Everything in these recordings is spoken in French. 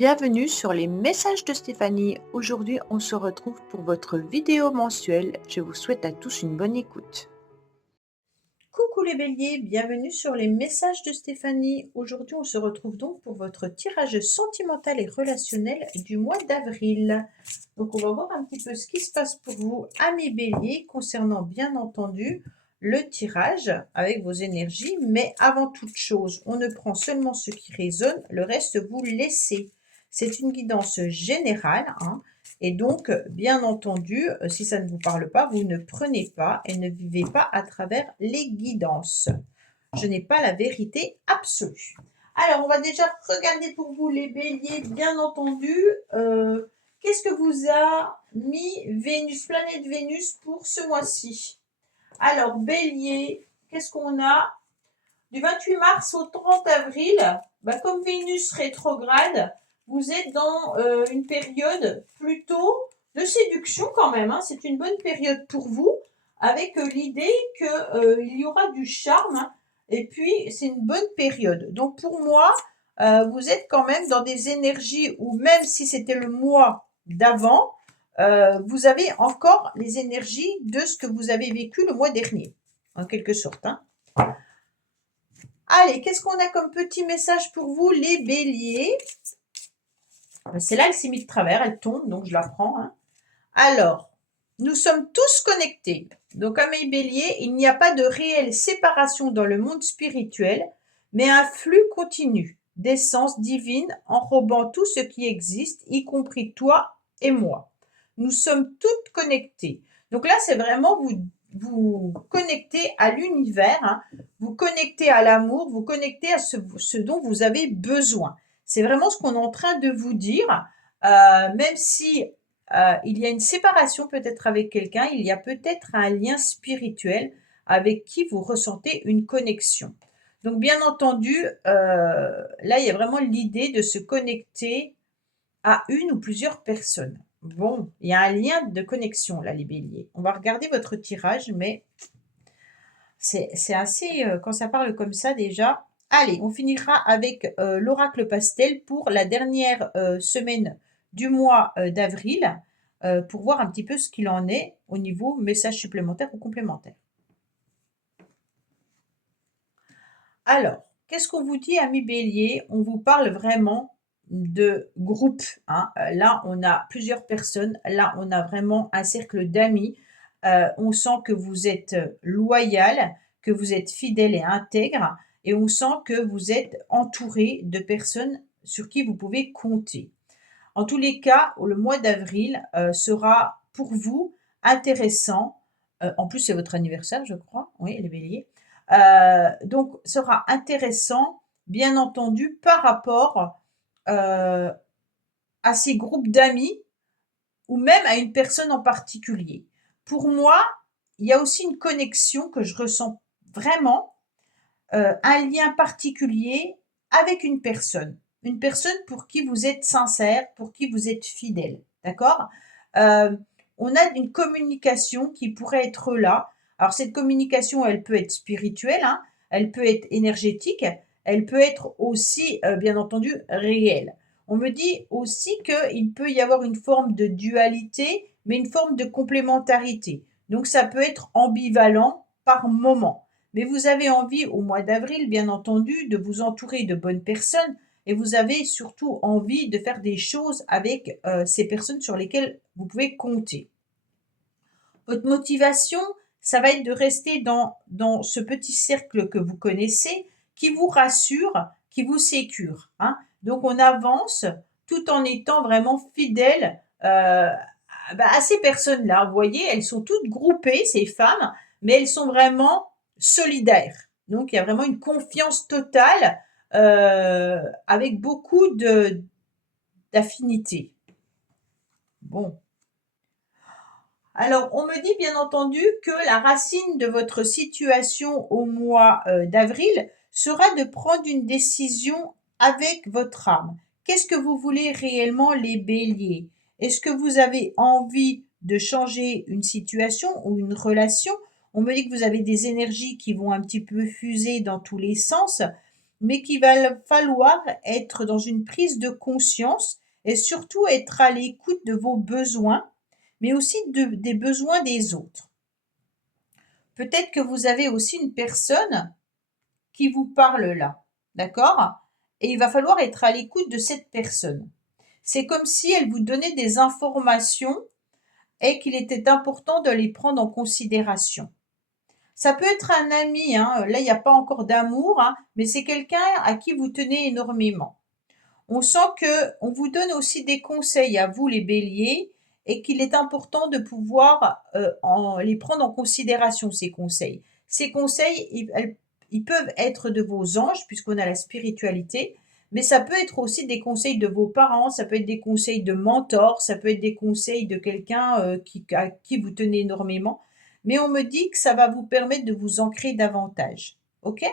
Bienvenue sur les messages de Stéphanie. Aujourd'hui, on se retrouve pour votre vidéo mensuelle. Je vous souhaite à tous une bonne écoute. Coucou les béliers, bienvenue sur les messages de Stéphanie. Aujourd'hui, on se retrouve donc pour votre tirage sentimental et relationnel du mois d'avril. Donc, on va voir un petit peu ce qui se passe pour vous, amis béliers, concernant bien entendu le tirage avec vos énergies. Mais avant toute chose, on ne prend seulement ce qui résonne, le reste vous laissez. C'est une guidance générale, hein, et donc, bien entendu, si ça ne vous parle pas, vous ne prenez pas et ne vivez pas à travers les guidances. Je n'ai pas la vérité absolue. Alors, on va déjà regarder pour vous les béliers, bien entendu. Qu'est-ce que vous a mis Vénus, planète Vénus, pour ce mois-ci? Alors, bélier, qu'est-ce qu'on a? Du 28 mars au 30 avril, comme Vénus rétrograde, vous êtes dans une période plutôt de séduction quand même. Hein. C'est une bonne période pour vous, avec l'idée qu'il y aura du charme. Hein, et puis, c'est une bonne période. Donc, pour moi, vous êtes quand même dans des énergies où, même si c'était le mois d'avant, vous avez encore les énergies de ce que vous avez vécu le mois dernier, en quelque sorte. Hein. Allez, qu'est-ce qu'on a comme petit message pour vous, les béliers? C'est là, elle s'est mise de travers, elle tombe, donc je la prends. Hein. Alors, nous sommes tous connectés. Donc, à mes béliers, il n'y a pas de réelle séparation dans le monde spirituel, mais un flux continu d'essence divine enrobant tout ce qui existe, y compris toi et moi. Nous sommes toutes connectées. Donc là, c'est vraiment vous connecter à l'univers, hein, vous connecter à l'amour, vous connecter à ce dont vous avez besoin. C'est vraiment ce qu'on est en train de vous dire, même si il y a une séparation peut-être avec quelqu'un, il y a peut-être un lien spirituel avec qui vous ressentez une connexion. Donc bien entendu, là, il y a vraiment l'idée de se connecter à une ou plusieurs personnes. Bon, il y a un lien de connexion là, les béliers. On va regarder votre tirage, mais c'est assez, quand ça parle comme ça déjà. Allez, on finira avec l'oracle pastel pour la dernière semaine du mois d'avril, pour voir un petit peu ce qu'il en est au niveau message supplémentaire ou complémentaire. Alors, qu'est-ce qu'on vous dit, amis bélier? On vous parle vraiment de groupe. Hein. Là, on a plusieurs personnes. Là, on a vraiment un cercle d'amis. On sent que vous êtes loyal, que vous êtes fidèle et intègre. Et on sent que vous êtes entouré de personnes sur qui vous pouvez compter. En tous les cas, le mois d'avril sera pour vous intéressant. En plus, c'est votre anniversaire, je crois. Oui, les béliers. Donc, sera intéressant, bien entendu, par rapport à ces groupes d'amis ou même à une personne en particulier. Pour moi, il y a aussi une connexion que je ressens vraiment, un lien particulier avec une personne pour qui vous êtes sincère, pour qui vous êtes fidèle, d'accord? On a une communication qui pourrait être là. Alors cette communication, elle peut être spirituelle, hein, elle peut être énergétique, elle peut être aussi, bien entendu, réelle. On me dit aussi qu'il peut y avoir une forme de dualité, mais une forme de complémentarité. Donc ça peut être ambivalent par moment. Mais vous avez envie, au mois d'avril, bien entendu, de vous entourer de bonnes personnes et vous avez surtout envie de faire des choses avec ces personnes sur lesquelles vous pouvez compter. Votre motivation, ça va être de rester dans ce petit cercle que vous connaissez, qui vous rassure, qui vous sécure. Hein. Donc on avance tout en étant vraiment fidèle à ces personnes-là. Vous voyez, elles sont toutes groupées, ces femmes, mais elles sont vraiment solidaires. Donc il y a vraiment une confiance totale avec beaucoup d'affinité. Bon. Alors, on me dit bien entendu que la racine de votre situation au mois d'avril sera de prendre une décision avec votre âme. Qu'est-ce que vous voulez réellement, les béliers? Est-ce que vous avez envie de changer une situation ou une relation? On me dit que vous avez des énergies qui vont un petit peu fuser dans tous les sens. mais qu'il va falloir être dans une prise de conscience et surtout être à l'écoute de vos besoins, mais aussi des besoins des autres. Peut-être que vous avez aussi une personne qui vous parle là, d'accord? Et il va falloir être à l'écoute de cette personne. C'est comme si elle vous donnait des informations et qu'il était important de les prendre en considération. Ça peut être un ami, hein, là il n'y a pas encore d'amour, hein, mais c'est quelqu'un à qui vous tenez énormément. On sent que on vous donne aussi des conseils à vous les béliers et qu'il est important de pouvoir les prendre en considération, ces conseils. Ces conseils, ils peuvent être de vos anges, puisqu'on a la spiritualité, mais ça peut être aussi des conseils de vos parents, ça peut être des conseils de mentors, ça peut être des conseils de quelqu'un à qui vous tenez énormément. Mais on me dit que ça va vous permettre de vous ancrer davantage. OK?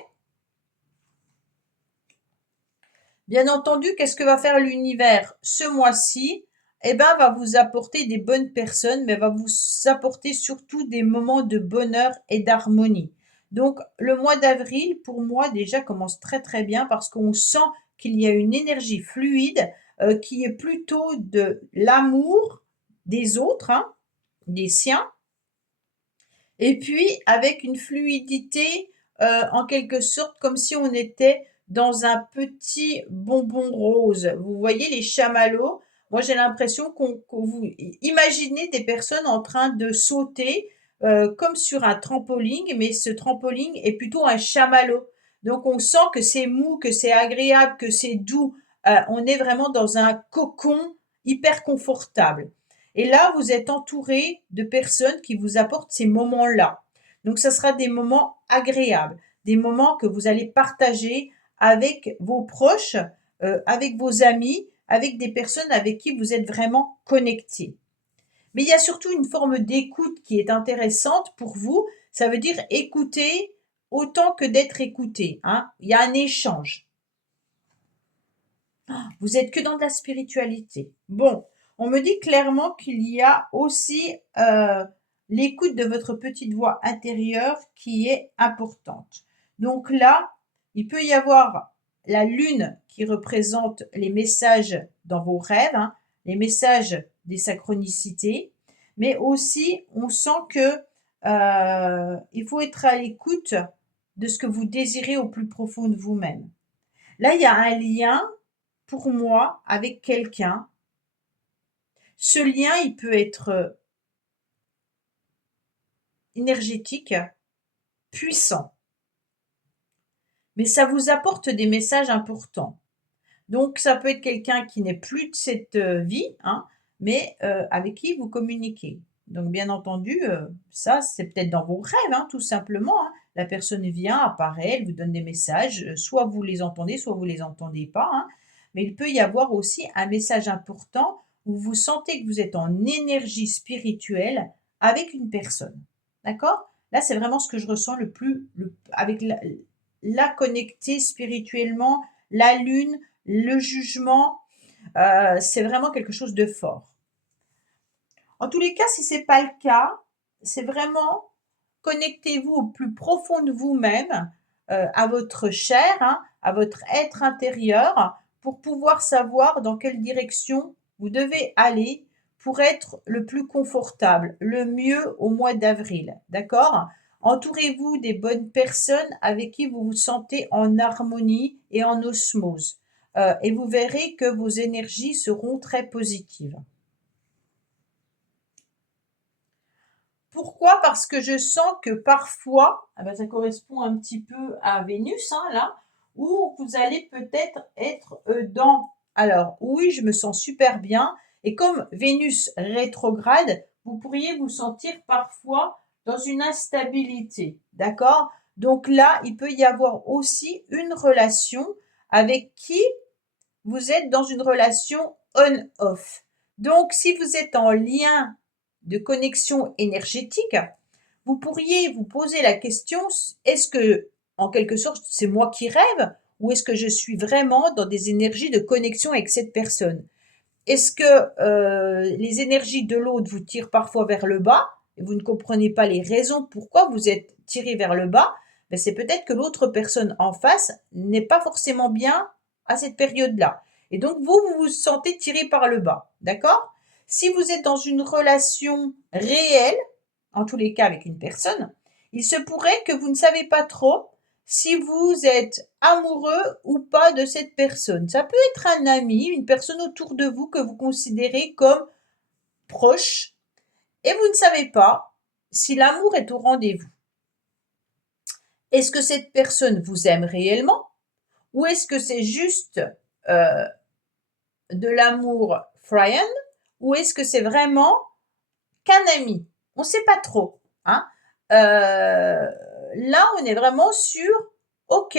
Bien entendu, qu'est-ce que va faire l'univers ce mois-ci? Eh ben, va vous apporter des bonnes personnes, mais va vous apporter surtout des moments de bonheur et d'harmonie. Donc, le mois d'avril, pour moi, déjà commence très très bien parce qu'on sent qu'il y a une énergie fluide qui est plutôt de l'amour des autres, hein, des siens, et puis avec une fluidité, en quelque sorte comme si on était dans un petit bonbon rose. Vous voyez les chamallows? Moi, j'ai l'impression qu'on vous imaginez des personnes en train de sauter, comme sur un trampoline, mais ce trampoline est plutôt un chamallow. Donc on sent que c'est mou, que c'est agréable, que c'est doux. On est vraiment dans un cocon hyper confortable. Et là, vous êtes entouré de personnes qui vous apportent ces moments-là. Donc, ça sera des moments agréables, des moments que vous allez partager avec vos proches, avec vos amis, avec des personnes avec qui vous êtes vraiment connectés. Mais il y a surtout une forme d'écoute qui est intéressante pour vous. Ça veut dire écouter autant que d'être écouté, hein. Il y a un échange. Vous êtes que dans de la spiritualité. Bon, on me dit clairement qu'il y a aussi l'écoute de votre petite voix intérieure qui est importante. Donc là, il peut y avoir la lune qui représente les messages dans vos rêves, hein, les messages des synchronicités, mais aussi on sent que il faut être à l'écoute de ce que vous désirez au plus profond de vous-même. Là, il y a un lien pour moi avec quelqu'un. Ce lien, il peut être énergétique, puissant, mais ça vous apporte des messages importants. Donc, ça peut être quelqu'un qui n'est plus de cette vie, hein, mais avec qui vous communiquez. Donc, bien entendu, ça, c'est peut-être dans vos rêves, hein, tout simplement, hein. La personne vient, apparaît, elle vous donne des messages, soit vous les entendez, soit vous les entendez pas, hein. Mais il peut y avoir aussi un message important où vous sentez que vous êtes en énergie spirituelle avec une personne. D'accord? Là, c'est vraiment ce que je ressens avec la connecter spirituellement, la lune, le jugement, c'est vraiment quelque chose de fort. En tous les cas, si c'est pas le cas, c'est vraiment connectez-vous au plus profond de vous-même, à votre chair, hein, à votre être intérieur, pour pouvoir savoir dans quelle direction vous devez aller pour être le plus confortable, le mieux au mois d'avril. D'accord? Entourez-vous des bonnes personnes avec qui vous vous sentez en harmonie et en osmose. Et vous verrez que vos énergies seront très positives. Pourquoi? Parce que je sens que parfois, ah ben ça correspond un petit peu à Vénus, hein, là, où vous allez peut-être être dans. Alors, oui, je me sens super bien. Et comme Vénus rétrograde, vous pourriez vous sentir parfois dans une instabilité. D'accord? Donc là, il peut y avoir aussi une relation avec qui vous êtes dans une relation on-off. Donc, si vous êtes en lien de connexion énergétique, vous pourriez vous poser la question, est-ce que, en quelque sorte, c'est moi qui rêve ou est-ce que je suis vraiment dans des énergies de connexion avec cette personne? Est-ce que les énergies de l'autre vous tirent parfois vers le bas et vous ne comprenez pas les raisons pourquoi vous êtes tiré vers le bas? ben, c'est peut-être que l'autre personne en face n'est pas forcément bien à cette période-là. Et donc, vous vous sentez tiré par le bas, d'accord? Si vous êtes dans une relation réelle, en tous les cas avec une personne, il se pourrait que vous ne savez pas trop si vous êtes amoureux ou pas de cette personne. Ça peut être un ami, une personne autour de vous que vous considérez comme proche, et vous ne savez pas si l'amour est au rendez-vous. Est-ce que cette personne vous aime réellement ou est-ce que c'est juste euh, de l'amour Friend ou est-ce que c'est vraiment qu'un ami? On ne sait pas trop. Hein. Là, on est vraiment sur, ok,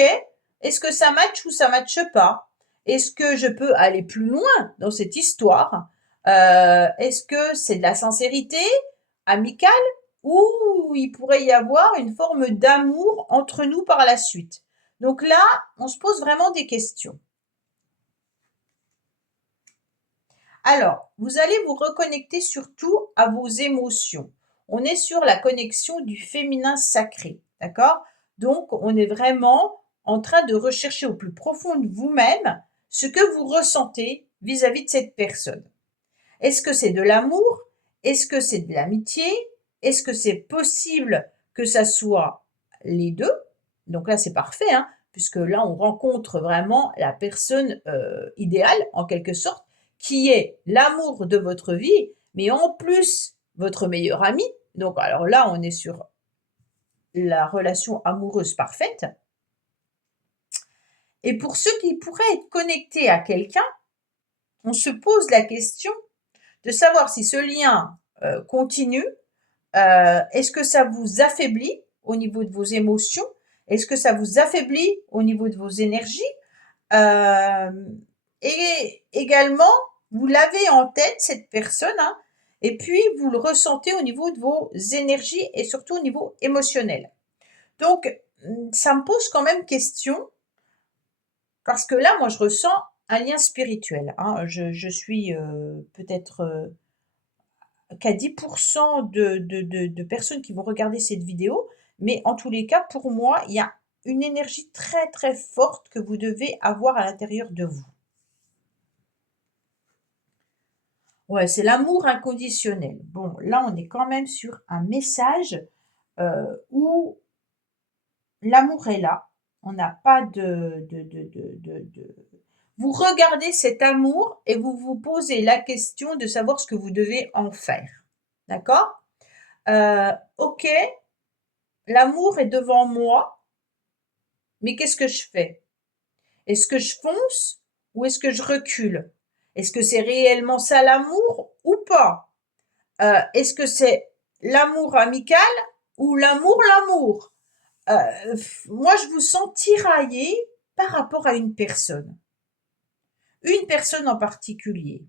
est-ce que ça match ou ça matche pas? Est-ce que je peux aller plus loin dans cette histoire? Est-ce que c'est de la sincérité amicale ou il pourrait y avoir une forme d'amour entre nous par la suite? Donc là, on se pose vraiment des questions. Alors, vous allez vous reconnecter surtout à vos émotions. On est sur la connexion du féminin sacré, d'accord? Donc, on est vraiment en train de rechercher au plus profond de vous-même ce que vous ressentez vis-à-vis de cette personne. Est-ce que c'est de l'amour? Est-ce que c'est de l'amitié? Est-ce que c'est possible que ça soit les deux? Donc là, c'est parfait, hein, puisque là, on rencontre vraiment la personne idéale, en quelque sorte, qui est l'amour de votre vie, mais en plus, votre meilleur ami. Donc, alors là, on est sur la relation amoureuse parfaite. Et pour ceux qui pourraient être connectés à quelqu'un, on se pose la question de savoir si ce lien continue. Est-ce que ça vous affaiblit au niveau de vos émotions? Est-ce que ça vous affaiblit au niveau de vos énergies? Euh, et également, vous l'avez en tête, cette personne, hein, et puis vous le ressentez au niveau de vos énergies et surtout au niveau émotionnel. Donc, ça me pose quand même question, parce que là, moi, je ressens un lien spirituel. Hein. Je suis peut-être qu'à 10% de personnes qui vont regarder cette vidéo, mais en tous les cas, pour moi, il y a une énergie très très forte que vous devez avoir à l'intérieur de vous. Ouais, c'est l'amour inconditionnel. Bon, là, on est quand même sur un message où l'amour est là. On n'a pas Vous regardez cet amour et vous vous posez la question de savoir ce que vous devez en faire. D'accord? Ok, l'amour est devant moi, mais qu'est-ce que je fais? Est-ce que je fonce ou est-ce que je recule? Est-ce que c'est réellement ça l'amour ou pas? Est-ce que c'est l'amour amical ou l'amour? Moi, je vous sens tiraillé par rapport à une personne. Une personne en particulier.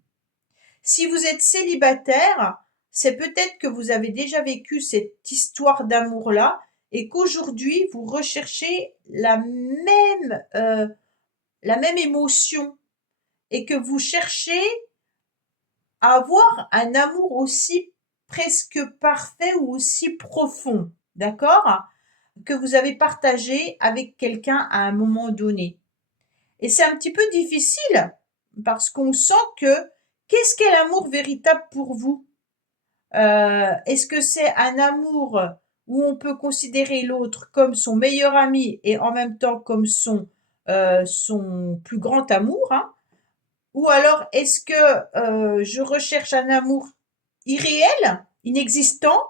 Si vous êtes célibataire, c'est peut-être que vous avez déjà vécu cette histoire d'amour-là et qu'aujourd'hui, vous recherchez la même émotion et que vous cherchez à avoir un amour aussi presque parfait ou aussi profond, d'accord? Que vous avez partagé avec quelqu'un à un moment donné. Et c'est un petit peu difficile parce qu'on sent que qu'est-ce qu'est l'amour véritable pour vous? Est-ce que c'est un amour où on peut considérer l'autre comme son meilleur ami et en même temps comme son plus grand amour, hein? Ou alors est-ce que je recherche un amour irréel, inexistant?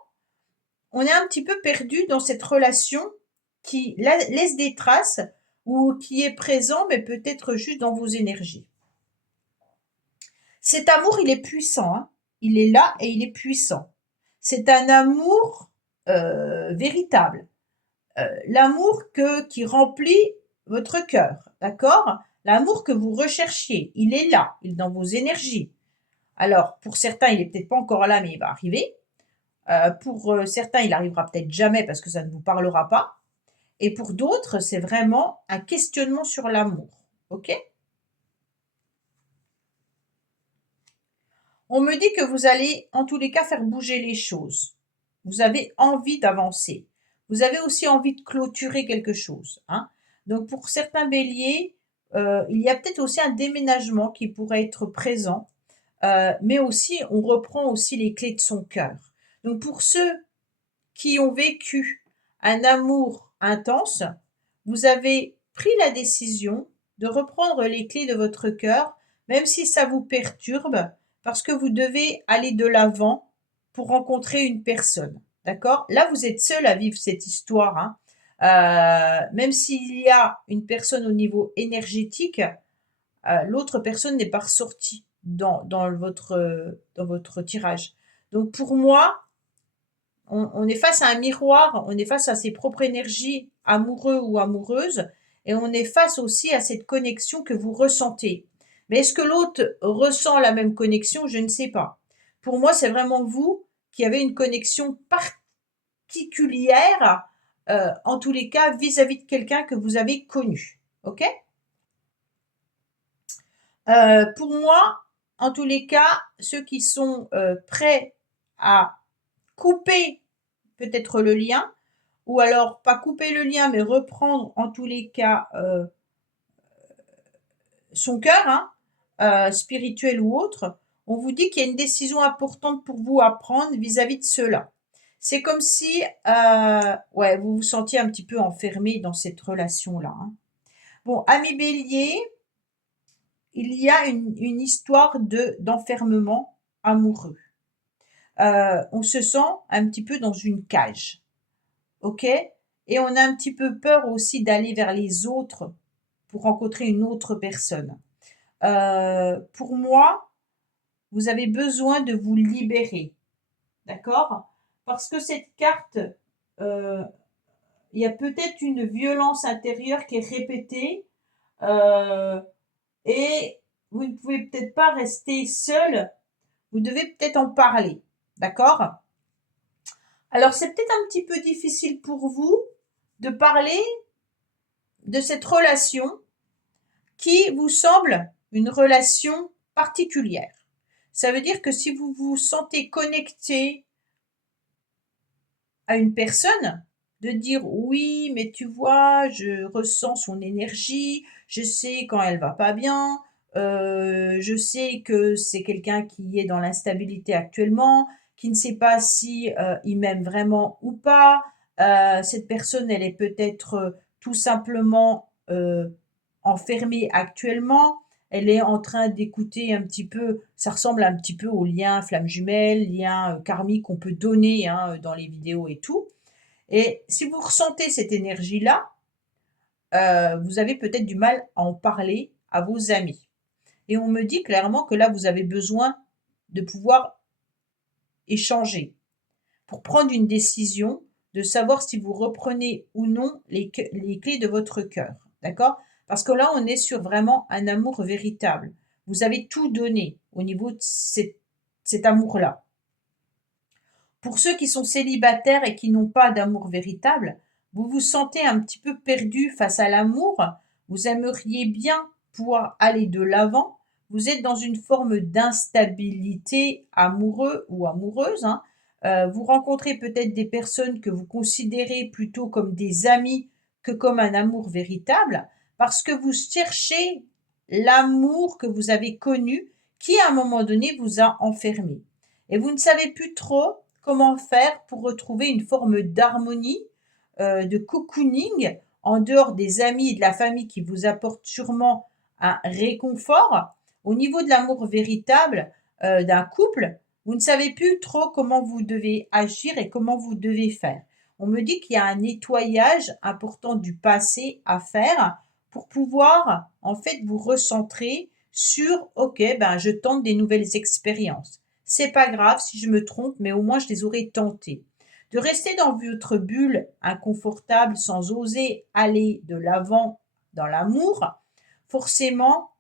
On est un petit peu perdu dans cette relation qui laisse des traces ou qui est présent, mais peut-être juste dans vos énergies. Cet amour, il est puissant. Hein. Il est là et il est puissant. C'est un amour véritable. L'amour qui remplit votre cœur, d'accord? L'amour que vous recherchiez, il est là, il est dans vos énergies. Alors, pour certains, il est peut-être pas encore là, mais il va arriver. Pour certains, il arrivera peut-être jamais parce que ça ne vous parlera pas. Et pour d'autres, c'est vraiment un questionnement sur l'amour. Ok? On me dit que vous allez, en tous les cas, faire bouger les choses. Vous avez envie d'avancer. Vous avez aussi envie de clôturer quelque chose, hein. Donc pour certains béliers, il y a peut-être aussi un déménagement qui pourrait être présent, mais aussi on reprend aussi les clés de son cœur. Donc pour ceux qui ont vécu un amour intense, vous avez pris la décision de reprendre les clés de votre cœur, même si ça vous perturbe, parce que vous devez aller de l'avant pour rencontrer une personne. D'accord? Là, vous êtes seul à vivre cette histoire, hein. Même s'il y a une personne au niveau énergétique, l'autre personne n'est pas ressortie dans votre tirage. Donc pour moi, on est face à un miroir, on est face à ses propres énergies, amoureux ou amoureuses, et on est face aussi à cette connexion que vous ressentez. Mais est-ce que l'autre ressent la même connexion? Je ne sais pas. Pour moi, c'est vraiment vous qui avez une connexion particulière, en tous les cas, vis-à-vis de quelqu'un que vous avez connu. OK? Pour moi, en tous les cas, ceux qui sont prêts à couper peut-être le lien, ou alors pas couper le lien, mais reprendre en tous les cas son cœur, hein, spirituel ou autre, on vous dit qu'il y a une décision importante pour vous à prendre vis-à-vis de cela. C'est comme si ouais, vous vous sentiez un petit peu enfermé dans cette relation-là, hein. Bon, ami bélier, il y a une histoire d'enfermement amoureux. On se sent un petit peu dans une cage. OK? Et on a un petit peu peur aussi d'aller vers les autres pour rencontrer une autre personne. Pour moi, vous avez besoin de vous libérer, d'accord? Parce que cette carte, heu, il y a peut-être une violence intérieure qui est répétée, heu et vous ne pouvez peut-être pas rester seul, vous devez peut-être en parler, d'accord? Alors c'est peut-être un petit peu difficile pour vous de parler de cette relation qui vous semble une relation particulière. Ça veut dire que si vous vous sentez connecté à une personne, de dire oui, mais tu vois, je ressens son énergie, je sais quand elle va pas bien, je sais que c'est quelqu'un qui est dans l'instabilité actuellement, qui ne sait pas si il m'aime vraiment ou pas. Cette personne, elle est peut-être tout simplement enfermée actuellement. Elle est en train d'écouter un petit peu, ça ressemble un petit peu au lien flamme jumelle, lien karmique qu'on peut donner, hein, dans les vidéos et tout. Et si vous ressentez cette énergie-là, vous avez peut-être du mal à en parler à vos amis. Et on me dit clairement que là, vous avez besoin de pouvoir échanger pour prendre une décision, de savoir si vous reprenez ou non les clés de votre cœur. D'accord? Parce que là, on est sur vraiment un amour véritable. Vous avez tout donné au niveau de cet amour-là. Pour ceux qui sont célibataires et qui n'ont pas d'amour véritable, vous vous sentez un petit peu perdu face à l'amour, vous aimeriez bien pouvoir aller de l'avant, vous êtes dans une forme d'instabilité amoureux ou amoureuse, hein. Vous rencontrez peut-être des personnes que vous considérez plutôt comme des amis que comme un amour véritable, parce que vous cherchez l'amour que vous avez connu qui, à un moment donné, vous a enfermé. Et vous ne savez plus trop comment faire pour retrouver une forme d'harmonie, de cocooning, en dehors des amis et de la famille qui vous apportent sûrement un réconfort. Au niveau de l'amour véritable, d'un couple, vous ne savez plus trop comment vous devez agir et comment vous devez faire. On me dit qu'il y a un nettoyage important du passé à faire pour pouvoir, en fait, vous recentrer sur: «OK, ben, je tente des nouvelles expériences. C'est pas grave si je me trompe, mais au moins je les aurai tentées». De rester dans votre bulle inconfortable sans oser aller de l'avant dans l'amour, forcément,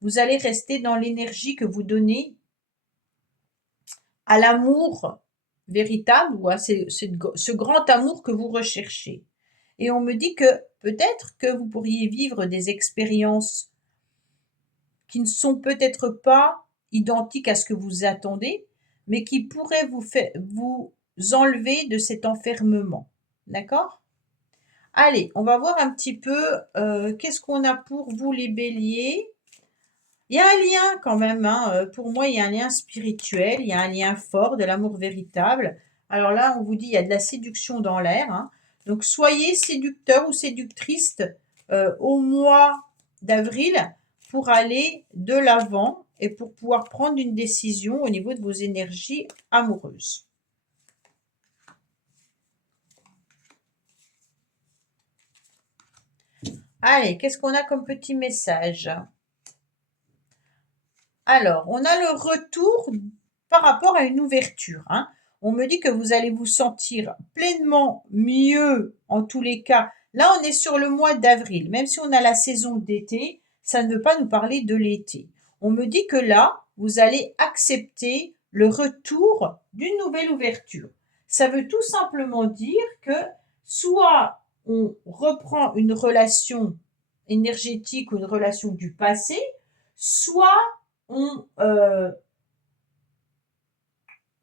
vous allez rester dans l'énergie que vous donnez à l'amour véritable ou à ce grand amour que vous recherchez. Et on me dit que peut-être que vous pourriez vivre des expériences qui ne sont peut-être pas identiques à ce que vous attendez, mais qui pourraient vous enlever de cet enfermement. D'accord? Allez, on va voir un petit peu qu'est-ce qu'on a pour vous les béliers. Il y a un lien quand même, hein, pour moi, il y a un lien spirituel, il y a un lien fort, de l'amour véritable. Alors là, on vous dit, il y a de la séduction dans l'air, hein. Donc, soyez séducteurs ou séductrices au mois d'avril pour aller de l'avant et pour pouvoir prendre une décision au niveau de vos énergies amoureuses. Allez, qu'est-ce qu'on a comme petit message? Alors, on a le retour par rapport à une ouverture, hein. On me dit que vous allez vous sentir pleinement mieux en tous les cas. Là, on est sur le mois d'avril. Même si on a la saison d'été, ça ne veut pas nous parler de l'été. On me dit que là, vous allez accepter le retour d'une nouvelle ouverture. Ça veut tout simplement dire que soit on reprend une relation énergétique ou une relation du passé, soit on,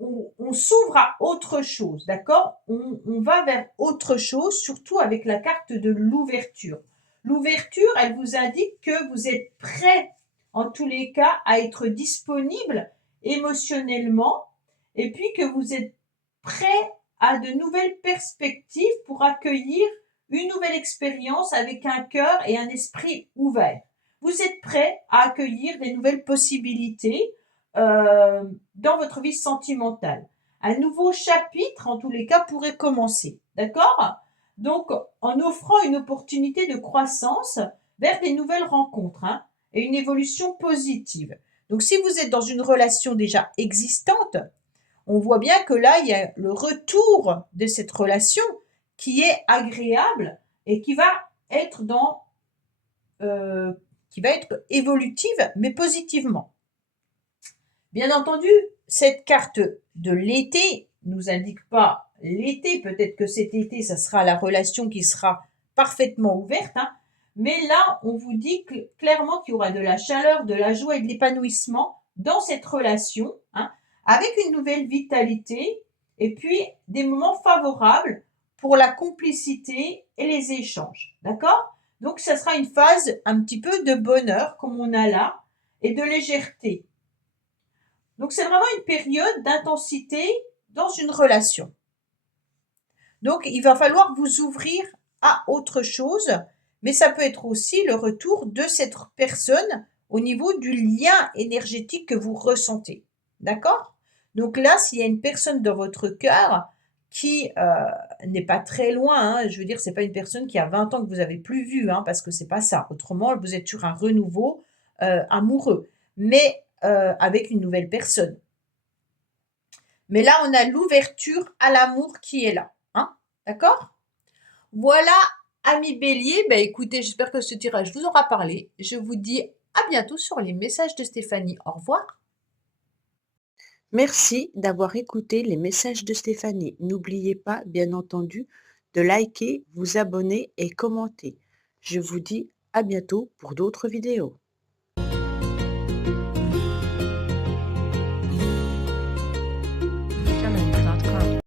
on s'ouvre à autre chose, d'accord? On va vers autre chose, surtout avec la carte de l'ouverture. L'ouverture, elle vous indique que vous êtes prêt, en tous les cas, à être disponible émotionnellement et puis que vous êtes prêt à de nouvelles perspectives pour accueillir une nouvelle expérience avec un cœur et un esprit ouvert. Vous êtes prêt à accueillir des nouvelles possibilités dans votre vie sentimentale. Un nouveau chapitre, en tous les cas, pourrait commencer. D'accord? Donc, en offrant une opportunité de croissance vers des nouvelles rencontres, hein, et une évolution positive. Donc, si vous êtes dans une relation déjà existante, on voit bien que là, il y a le retour de cette relation qui est agréable et qui va être qui va être évolutive, mais positivement. Bien entendu, cette carte de l'été nous indique pas l'été. Peut-être que cet été, ça sera la relation qui sera parfaitement ouverte, hein. Mais là, on vous dit clairement qu'il y aura de la chaleur, de la joie et de l'épanouissement dans cette relation, hein, avec une nouvelle vitalité et puis des moments favorables pour la complicité et les échanges. D'accord? Donc, ça sera une phase un petit peu de bonheur, comme on a là, et de légèreté. Donc, c'est vraiment une période d'intensité dans une relation. Donc, il va falloir vous ouvrir à autre chose, mais ça peut être aussi le retour de cette personne au niveau du lien énergétique que vous ressentez. D'accord? Donc là, s'il y a une personne dans votre cœur qui n'est pas très loin, hein, je veux dire, c'est pas une personne qui a 20 ans que vous avez plus vue, hein, parce que c'est pas ça. Autrement, vous êtes sur un renouveau amoureux, mais avec une nouvelle personne. Mais là, on a l'ouverture à l'amour qui est là. Hein, d'accord? Voilà, amis bélier. Ben, écoutez, j'espère que ce tirage vous aura parlé. Je vous dis à bientôt sur les messages de Stéphanie. Au revoir. Merci d'avoir écouté les messages de Stéphanie. N'oubliez pas, bien entendu, de liker, vous abonner et commenter. Je vous dis à bientôt pour d'autres vidéos.